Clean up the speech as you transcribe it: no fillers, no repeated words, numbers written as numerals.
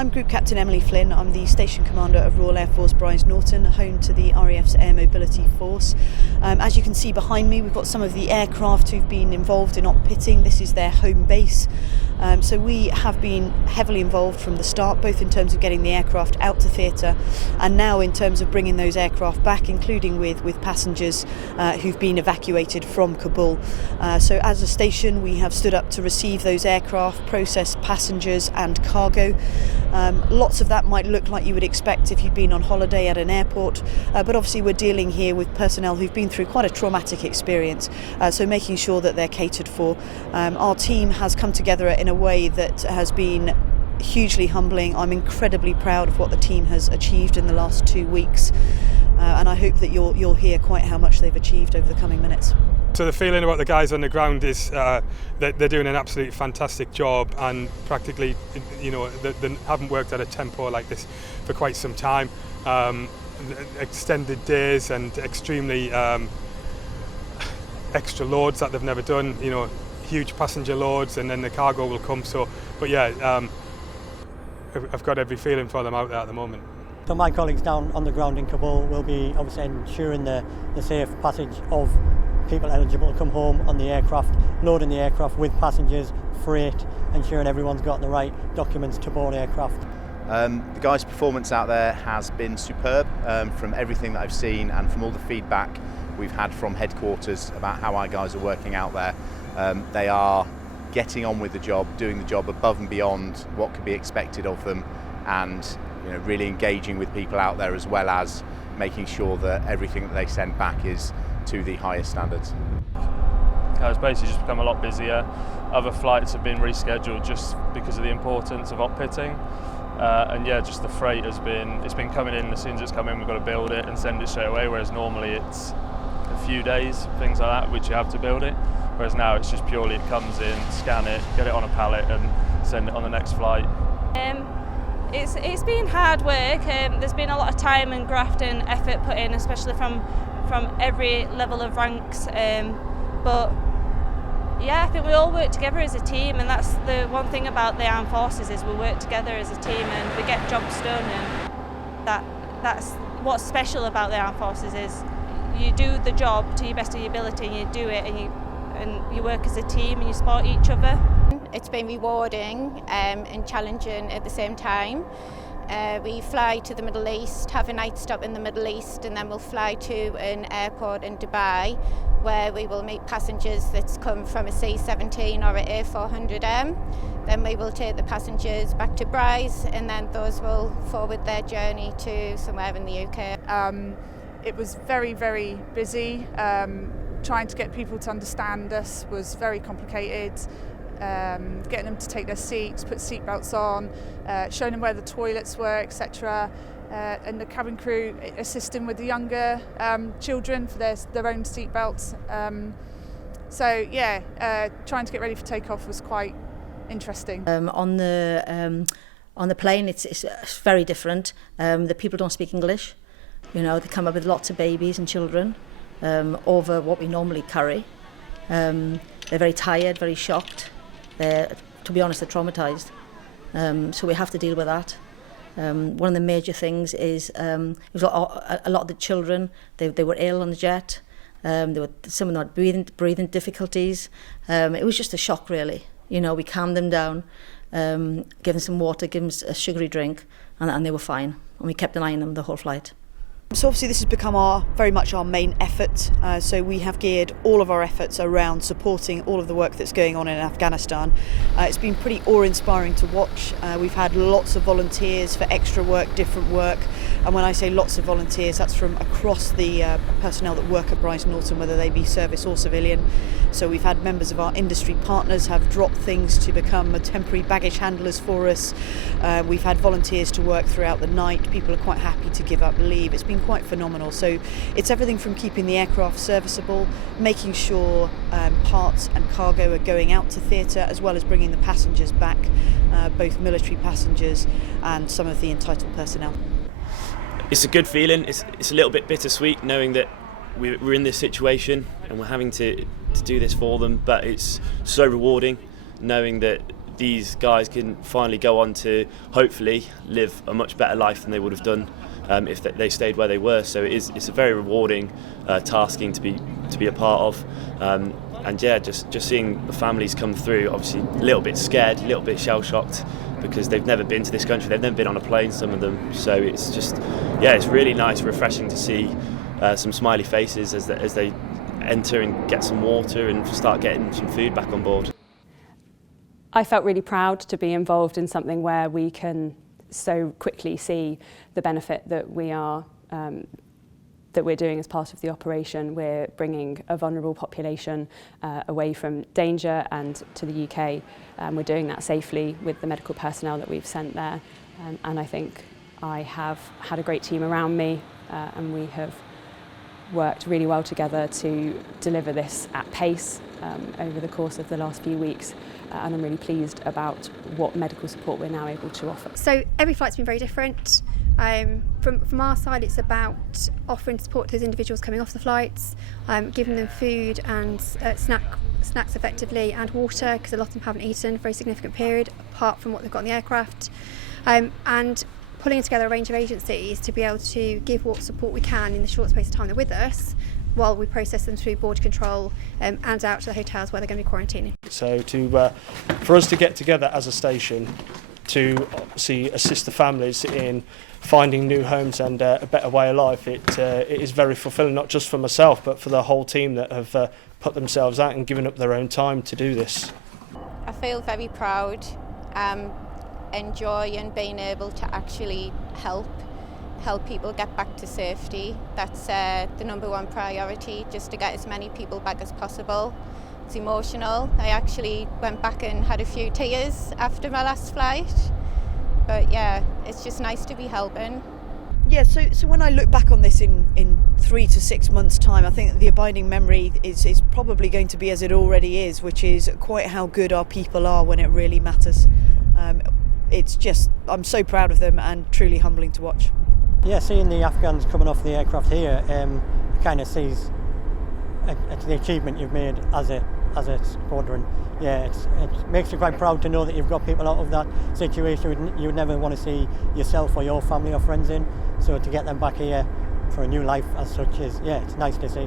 I'm Group Captain Emily Flynn. I'm the Station Commander of Royal Air Force Brize Norton, home to the RAF's Air Mobility Force. As you can see behind me, we've got some of the aircraft who've been involved in op-pitting. This is their home base. So we have been heavily involved from the start, both in terms of getting the aircraft out to theatre and now in terms of bringing those aircraft back, including with passengers who've been evacuated from Kabul. So as a station, we have stood up to receive those aircraft, process passengers and cargo. Lots of that might look like you would expect if you'd been on holiday at an airport, but obviously we're dealing here with personnel who've been through quite a traumatic experience, so making sure that they're catered for. Our team has come together in a way that has been hugely humbling. I'm incredibly proud of what the team has achieved in the last 2 weeks, and I hope that you'll hear quite how much they've achieved over the coming minutes. So the feeling about the guys on the ground is that they're doing an absolutely fantastic job, and practically, they haven't worked at a tempo like this for quite some time. Extended days and extremely extra loads that they've never done. Huge passenger loads, and then the cargo will come. I've got every feeling for them out there at the moment. So my colleagues down on the ground in Kabul will be obviously ensuring the safe passage of people eligible to come home on the aircraft, loading the aircraft with passengers, freight, ensuring everyone's got the right documents to board aircraft. The guys' performance out there has been superb from everything that I've seen and from all the feedback we've had from headquarters about how our guys are working out there. They are getting on with the job, doing the job above and beyond what could be expected of them, and really engaging with people out there, as well as making sure that everything that they send back is to the highest standards. It's basically just become a lot busier. Other flights have been rescheduled just because of the importance of op-pitting. Just the freight it's been coming in. As soon as it's come in, we've got to build it and send it straight away, whereas normally it's a few days, things like that, which you have to build it. Whereas now it's just purely it comes in, scan it, get it on a pallet and send it on the next flight. It's been hard work. There's been a lot of time and graft and effort put in, especially from every level of ranks. I think we all work together as a team, and that's the one thing about the armed forces is we work together as a team and we get jobs done. And that's what's special about the armed forces is you do the job to your best of your ability, and you do it, and you work as a team and you support each other. It's been rewarding and challenging at the same time. We fly to the Middle East, have a night stop in the Middle East, and then we'll fly to an airport in Dubai where we will meet passengers that's come from a C-17 or an A400M. Then we will take the passengers back to Brize, and then those will forward their journey to somewhere in the UK. It was very, very busy. Trying to get people to understand us was very complicated. Getting them to take their seats, put seatbelts on, showing them where the toilets were, etc. And the cabin crew assisting with the younger children for their own seatbelts. Trying to get ready for takeoff was quite interesting. On the plane, it's very different. The people don't speak English. They come up with lots of babies and children over what we normally carry. They're very tired, very shocked. To be honest, they're traumatised. So we have to deal with that. One of the major things is it was a lot of the children, they were ill on the jet. Some of them had breathing difficulties. It was just a shock, really. We calmed them down, gave them some water, gave them a sugary drink, and they were fine. And we kept an eye on them the whole flight. So obviously this has become very much our main effort. So we have geared all of our efforts around supporting all of the work that's going on in Afghanistan. It's been pretty awe-inspiring to watch. We've had lots of volunteers for extra work, different work. And when I say lots of volunteers, that's from across the personnel that work at Brize Norton, whether they be service or civilian. So we've had members of our industry partners have dropped things to become temporary baggage handlers for us. We've had volunteers to work throughout the night. People are quite happy to give up leave. It's been quite phenomenal. So it's everything from keeping the aircraft serviceable, making sure parts and cargo are going out to theatre, as well as bringing the passengers back, both military passengers and some of the entitled personnel. It's a good feeling. It's a little bit bittersweet knowing that we're in this situation and we're having to do this for them, but it's so rewarding knowing that these guys can finally go on to hopefully live a much better life than they would have done if they stayed where they were. So it's a very rewarding tasking to be a part of. And yeah, just seeing the families come through, obviously a little bit scared, a little bit shell-shocked, because they've never been to this country, they've never been on a plane, some of them. So it's just, yeah, it's really nice, refreshing to see some smiley faces as they enter and get some water and start getting some food back on board. I felt really proud to be involved in something where we can so quickly see the benefit that we're doing as part of the operation. We're bringing a vulnerable population away from danger and to the UK. We're doing that safely with the medical personnel that we've sent there. And I think I have had a great team around me, and we have worked really well together to deliver this at pace over the course of the last few weeks. And I'm really pleased about what medical support we're now able to offer. So every flight's been very different. From our side, it's about offering support to those individuals coming off the flights, giving them food and snacks effectively, and water, because a lot of them haven't eaten for a very significant period apart from what they've got on the aircraft, and pulling together a range of agencies to be able to give what support we can in the short space of time they're with us, while we process them through border control and out to the hotels where they're going to be quarantining. So for us to get together as a station to obviously assist the families in finding new homes and a better way of life, it is very fulfilling, not just for myself but for the whole team that have put themselves out and given up their own time to do this. I feel very proud, enjoying being able to actually help people get back to safety. That's the number one priority, just to get as many people back as possible. It's emotional. I actually went back and had a few tears after my last flight. But yeah, it's just nice to be helping. Yeah, so when I look back on this in 3 to 6 months' time, I think the abiding memory is probably going to be as it already is, which is quite how good our people are when it really matters. It's just, I'm so proud of them and truly humbling to watch. Yeah, seeing the Afghans coming off the aircraft here, kind of sees the achievement you've made as a squadron. Yeah, it makes you quite proud to know that you've got people out of that situation you would never want to see yourself or your family or friends in. So to get them back here for a new life as such is, yeah, it's nice to see.